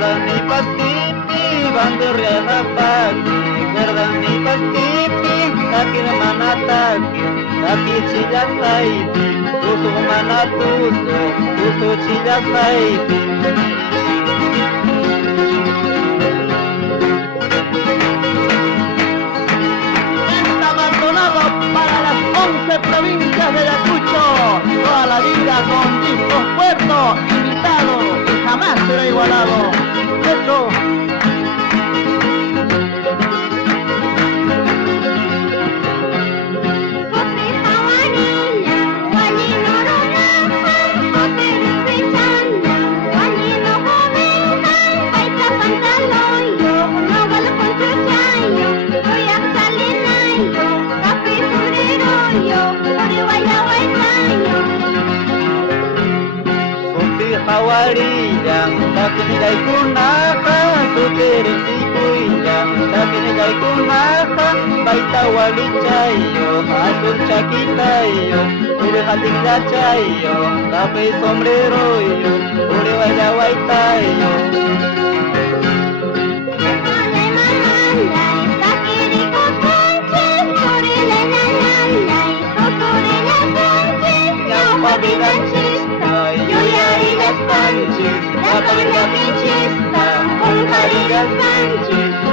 Guardani pastipi, bandurria rapaki, guardani pastipi, takin manataki, taki chillasaipi, tusu manatuso, tusu chillasaipi. Para las 11 provincias de Ayacucho, toda la vida con discos puertos, invitado y jamás será igualado. Eso. Hawariyang tapi nilai kunaha suteri sikuyang tapi nilai kunaha baita wali chayo atur chakitayo ure hating chayo tapi sombrero yo ure waya waitayo. La familia pinchista, con Cariga Sánchez.